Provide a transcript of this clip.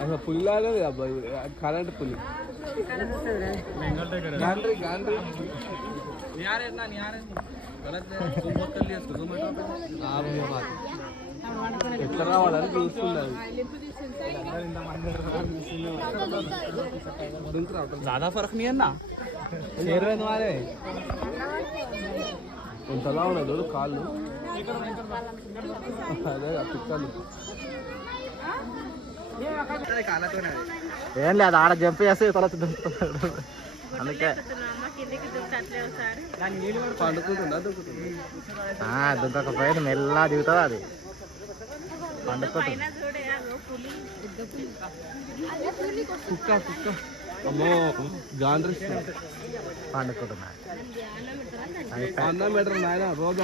అసలు పులి లాగదు అబ్బాయి, కరెంట్ పులి. ఎట్లా రావాలని చూస్తున్నారు. ज्यादा फर्क नहीं है ना शेरवे तुम्हारे కొంతలా ఉన్నాయి చూడు కాళ్ళు. అదే పిక్కలు. ఏం లేదు ఆడ జంప్ చేస్తే తర్వాత దుంకుతున్నాడు అందుకే పండుకుంటుందా దుక్కుతుంది. దుంకకపోయింది మెల్లగా దిగుతుంది అది పండుకుంటుంది. కుక్క కుక్క అమ్మో గాండ్రి పండుకుంటున్నాడు అన్నం బెటర్ నాయన రోజు